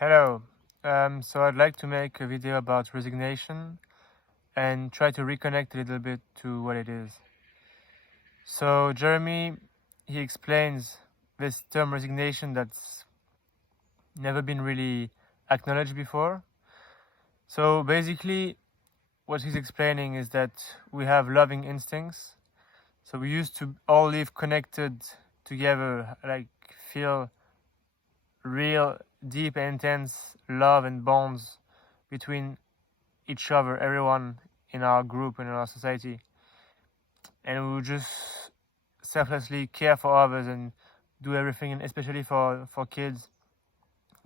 Hello. So I'd like to make a video about resignation and try to reconnect a little bit to what it is. So Jeremy, he explains this term resignation that's never been really acknowledged before. So basically, what he's explaining is that we have loving instincts. So we used to all live connected together, like feel real, deep, and intense love and bonds between each other, everyone in our group and in our society, and we would just selflessly care for others and do everything, and especially for kids,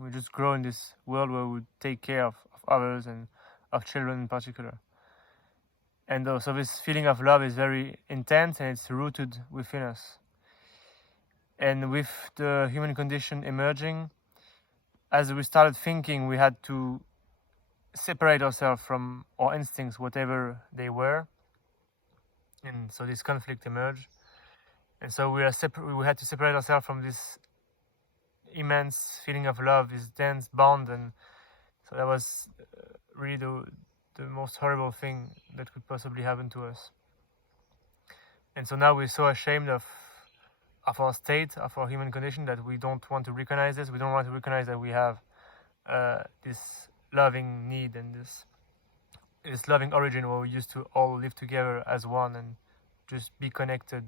we just grow in this world where we take care of others and of children in particular. And so this feeling of love is very intense and it's rooted within us. And with the human condition emerging, as we started thinking, we had to separate ourselves from our instincts, whatever they were. And so this conflict emerged. And so we had to separate ourselves from this immense feeling of love, this dense bond. And so that was really the most horrible thing that could possibly happen to us. And so now we're so ashamed of our state, of our human condition, that we don't want to recognize this. We don't want to recognize that we have this loving need and this loving origin where we used to all live together as one and just be connected.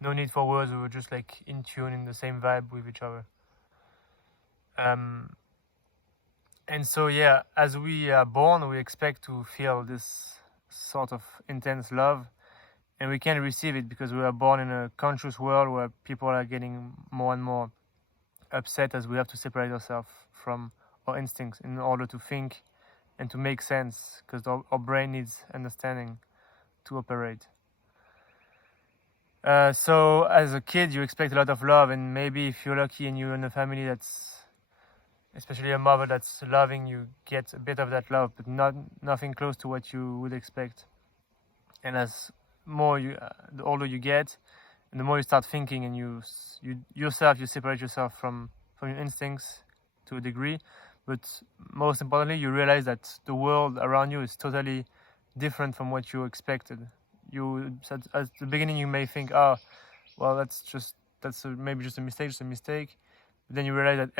No need for words. We were just like in tune, in the same vibe with each other. And so yeah, as we are born, we expect to feel this sort of intense love, and we can't receive it because we are born in a conscious world where people are getting more and more upset as we have to separate ourselves from our instincts in order to think and to make sense, because our brain needs understanding to operate. So as a kid, you expect a lot of love, and maybe if you're lucky and you're in a family that's, especially a mother that's loving, you get a bit of that love, but nothing close to what you would expect. And as the older you get, and the more you start thinking, and you separate yourself from your instincts to a degree. But most importantly, you realize that the world around you is totally different from what you expected. At the beginning, you may think, "Oh, well, maybe just a mistake." But then you realize that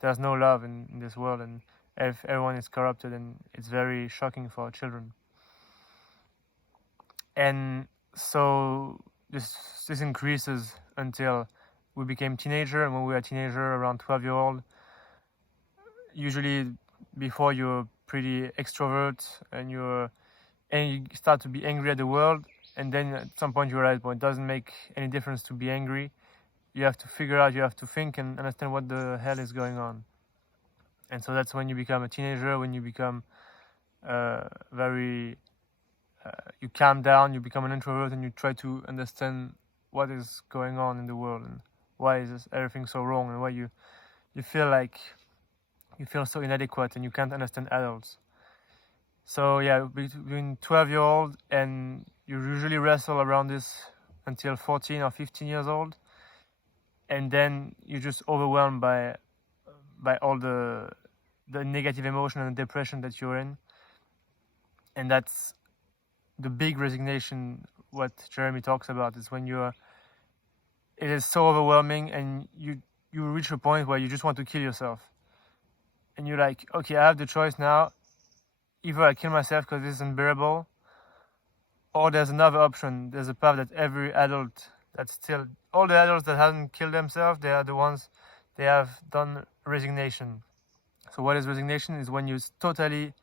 there's no love in this world, and everyone is corrupted, and it's very shocking for children. And so this increases until we became teenager, and when we were a teenager, around 12-year-old, usually before you're pretty extrovert and you start to be angry at the world, and then at some point you realize, well, it doesn't make any difference to be angry. You have to figure out, you have to think and understand what the hell is going on. And so that's when you become a teenager, when you become you calm down, you become an introvert, and you try to understand what is going on in the world and why is everything so wrong, and why you feel so inadequate and you can't understand adults. So yeah, between 12-year-old and you usually wrestle around this until 14 or 15 years old, and then you're just overwhelmed by all the negative emotion and depression that you're in. And that's the big resignation, what Jeremy talks about, is when it is so overwhelming, and you reach a point where you just want to kill yourself. And you're like, okay, I have the choice now. Either I kill myself because this is unbearable, or there's another option. There's a path that every adult, all the adults that haven't killed themselves, they are the ones, they have done resignation. So what is resignation? Is when you totally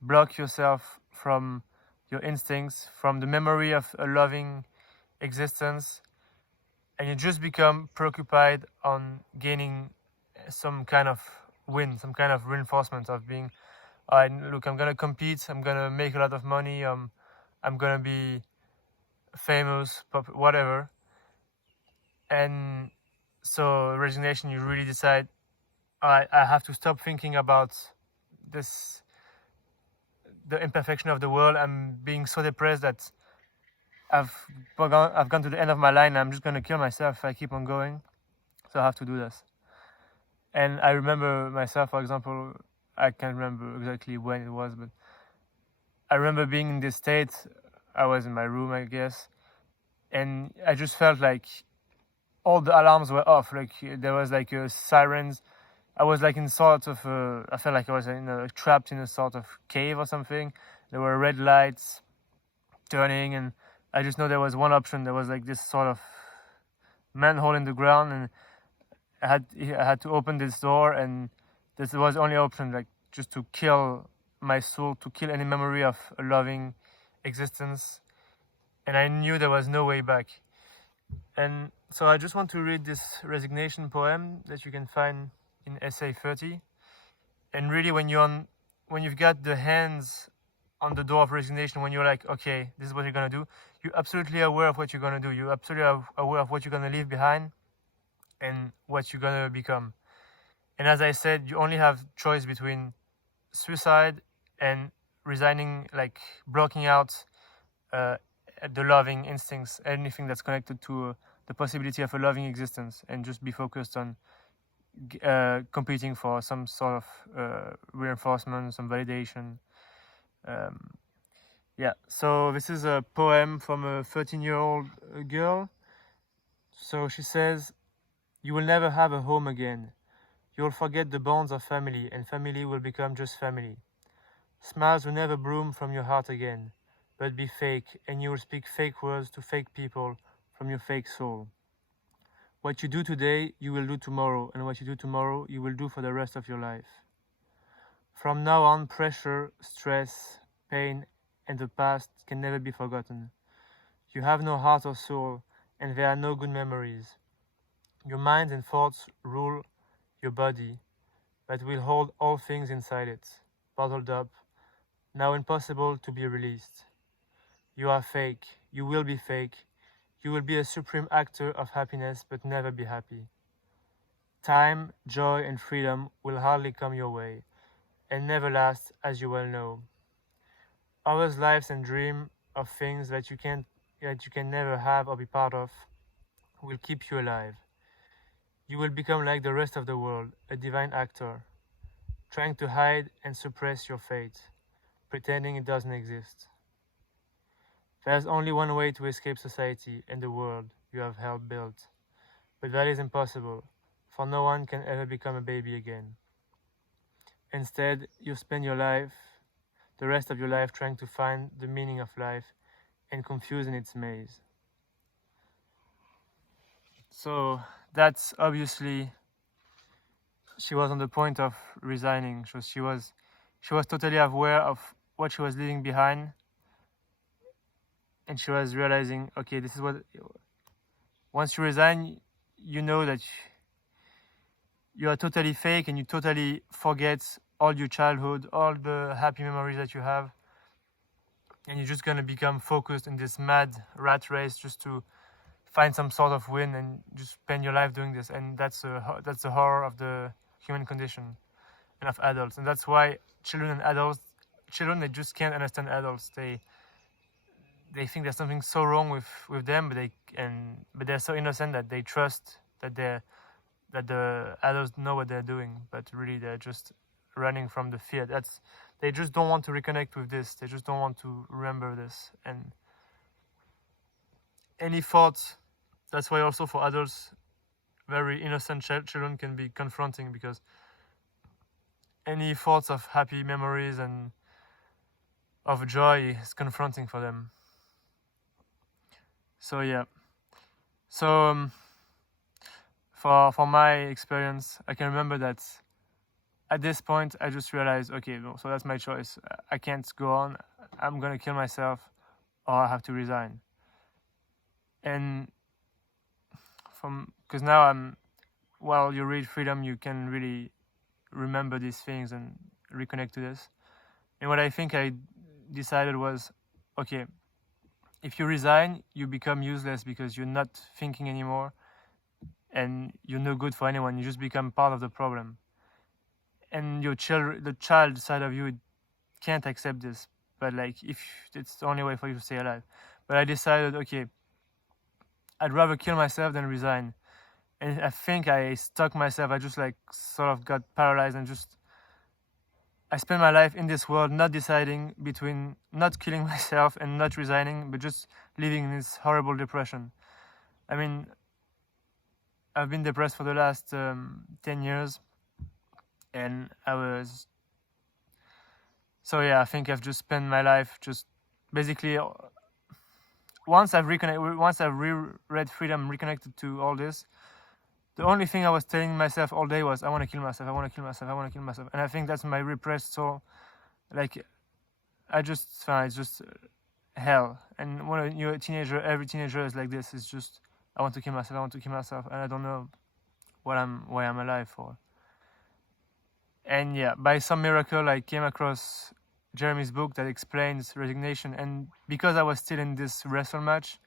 block yourself from your instincts, from the memory of a loving existence, and you just become preoccupied on gaining some kind of win, some kind of reinforcement of being, look, I'm gonna compete, I'm gonna make a lot of money, I'm gonna be famous, whatever. And so resignation, you really decide, I have to stop thinking about the imperfection of the world. I'm being so depressed that I've gone to the end of my line. I'm just gonna kill myself if I keep on going. So I have to do this. And I remember myself, for example, I can't remember exactly when it was, but I remember being in this state. I was in my room, I guess, and I just felt like all the alarms were off. Like there was like sirens. I was like in sort of I felt like I was trapped in a sort of cave or something. There were red lights turning, and I just know there was one option. There was like this sort of manhole in the ground, and I had to open this door, and this was the only option, like just to kill my soul, to kill any memory of a loving existence. And I knew there was no way back. And so I just want to read this resignation poem that you can find in essay 30. And really, when you've got the hands on the door of resignation, when you're like, okay, this is what you're gonna do, you're absolutely aware of what you're gonna do. You're absolutely aware of what you're gonna leave behind and what you're gonna become. And as I said, you only have choice between suicide and resigning, like blocking out the loving instincts, anything that's connected to the possibility of a loving existence, and just be focused on competing for some sort of reinforcement, some validation. Yeah, so this is a poem from a 13-year-old girl. So she says, "You will never have a home again. You'll forget the bonds of family, and family will become just family. Smiles will never bloom from your heart again, but be fake, and you will speak fake words to fake people from your fake soul. What you do today, you will do tomorrow, and what you do tomorrow, you will do for the rest of your life. From now on, pressure, stress, pain, and the past can never be forgotten. You have no heart or soul, and there are no good memories. Your mind and thoughts rule your body, but will hold all things inside it, bottled up, now impossible to be released. You are fake, you will be fake, you will be a supreme actor of happiness, but never be happy. Time, joy, and freedom will hardly come your way, and never last, as you well know. Others' lives and dream of things that you can never have or be part of will keep you alive. You will become like the rest of the world, a divine actor, trying to hide and suppress your fate, pretending it doesn't exist. There's only one way to escape society and the world you have helped build, but that is impossible, for no one can ever become a baby again. Instead, you spend the rest of your life, trying to find the meaning of life and confused in its maze." So that's obviously, she was on the point of resigning. So she was totally aware of what she was leaving behind, and she was realizing, okay, this is what, once you resign, you know that you are totally fake, and you totally forget all your childhood, all the happy memories that you have, and you're just gonna become focused in this mad rat race just to find some sort of win, and just spend your life doing this. And that's the horror of the human condition and of adults. And that's why children, they just can't understand adults. They think there's something so wrong with them, but they're so innocent that they trust that the adults know what they're doing, but really they're just running from the fear. They just don't want to reconnect with this. They just don't want to remember this. And any thoughts, that's why also for adults, very innocent children can be confronting, because any thoughts of happy memories and of joy is confronting for them. So yeah. So for my experience, I can remember that at this point I just realized, okay, no, so that's my choice. I can't go on. I'm gonna kill myself, or I have to resign. And because now while you read Freedom, you can really remember these things and reconnect to this. And what I think I decided was, okay, if you resign, you become useless, because you're not thinking anymore, and you're no good for anyone. You just become part of the problem. And the child side of you can't accept this, but like, if it's the only way for you to stay alive. But I decided, okay, I'd rather kill myself than resign. and I think I stuck myself. I just like sort of got paralyzed and just I spent my life in this world not deciding between not killing myself and not resigning, but just living in this horrible depression. I mean, I've been depressed for the last 10 years, and I think I've just spent my life just basically once I've reread Freedom, reconnected to all this. The only thing I was telling myself all day was, I want to kill myself, I want to kill myself, I want to kill myself. And I think that's my repressed soul. Like, it's just hell. And when you're a teenager, every teenager is like this. It's just, I want to kill myself, I want to kill myself. And I don't know why I'm alive for. And yeah, by some miracle, I came across Jeremy's book that explains resignation. And because I was still in this wrestle match,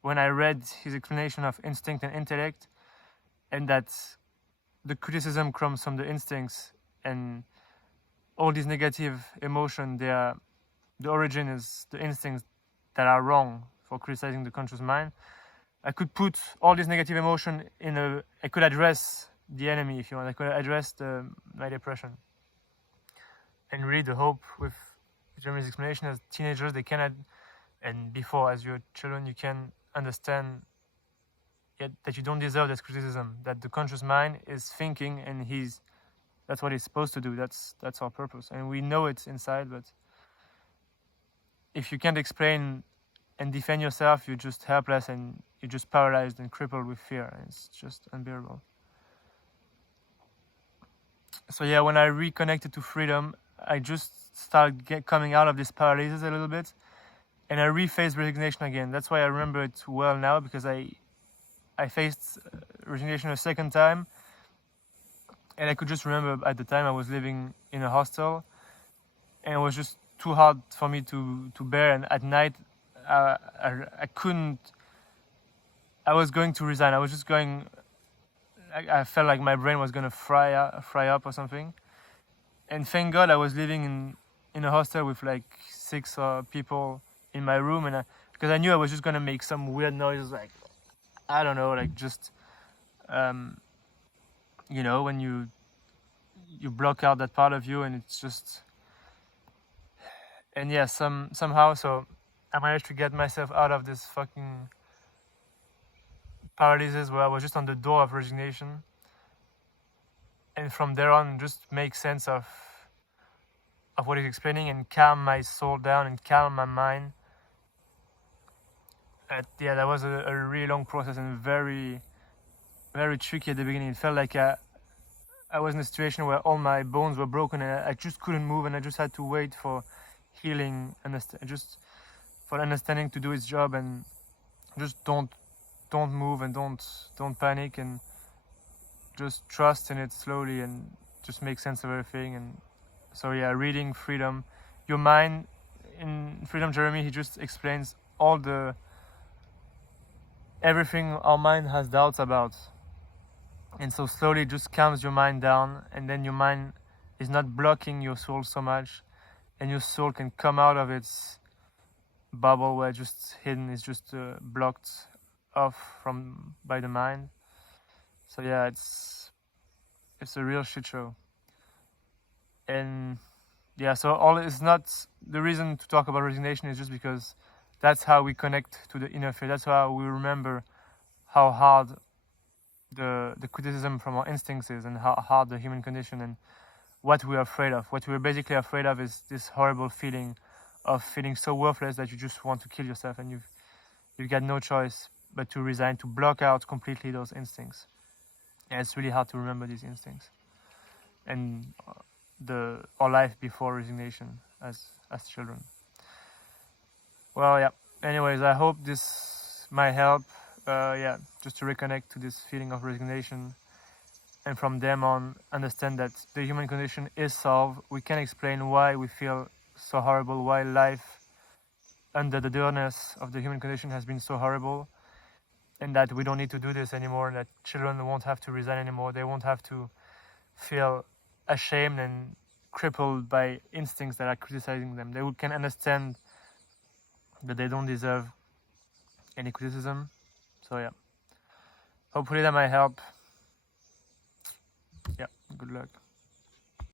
when I read his explanation of instinct and intellect, and that the criticism comes from the instincts, and all these negative emotion, the origin is the instincts that are wrong for criticizing the conscious mind. I could put all this negative emotion I could address the enemy, if you want. I could address my depression. And really the hope with Jeremy's explanation, as teenagers, they cannot, and before, as your children, you can understand that you don't deserve this criticism, that the conscious mind is thinking, and that's what he's supposed to do. That's our purpose, and we know it's inside. But if you can't explain and defend yourself, you're just helpless, and you're just paralyzed and crippled with fear, and it's just unbearable. So yeah, when I reconnected to freedom, I just started coming out of this paralysis a little bit, and I refaced resignation again. That's why I remember it well now, because I faced resignation a second time, and I could just remember at the time I was living in a hostel, and it was just too hard for me to bear. And at night, I couldn't. I was going to resign. I was just going. I felt like my brain was gonna fry up or something. And thank God I was living in a hostel with like 6 people in my room, and because I knew I was just gonna make some weird noises, like, I don't know, like just, when you block out that part of you, and it's just, and yeah, somehow, so I managed to get myself out of this fucking paralysis where I was just on the door of resignation, and from there on, just make sense of what he's explaining, and calm my soul down and calm my mind. That was a really long process, and very, very tricky at the beginning. It felt like I was in a situation where all my bones were broken, and I just couldn't move, and I just had to wait for healing, just for understanding to do its job, and just don't move, and don't panic, and just trust in it slowly, and just make sense of everything. And so yeah, reading Freedom, your mind in Freedom, Jeremy, he just explains everything our mind has doubts about, and so slowly just calms your mind down, and then your mind is not blocking your soul so much, and your soul can come out of its bubble where it's just hidden, is just blocked off by the mind. So yeah, it's a real shit show. And yeah, so all is not the reason to talk about resignation is just because that's how we connect to the inner fear. That's how we remember how hard the criticism from our instincts is, and how hard the human condition, and what we're afraid of. What we're basically afraid of is this horrible feeling of feeling so worthless that you just want to kill yourself, and you've got no choice but to resign, to block out completely those instincts. And it's really hard to remember these instincts and our life before resignation as children. Well, yeah. Anyways, I hope this might help. Just to reconnect to this feeling of resignation, and from them on understand that the human condition is solved. We can explain why we feel so horrible, why life under the dullness of the human condition has been so horrible, and that we don't need to do this anymore, and that children won't have to resign anymore. They won't have to feel ashamed and crippled by instincts that are criticizing them. They can understand that they don't deserve any criticism. So yeah, Hopefully that might help. Yeah, good luck.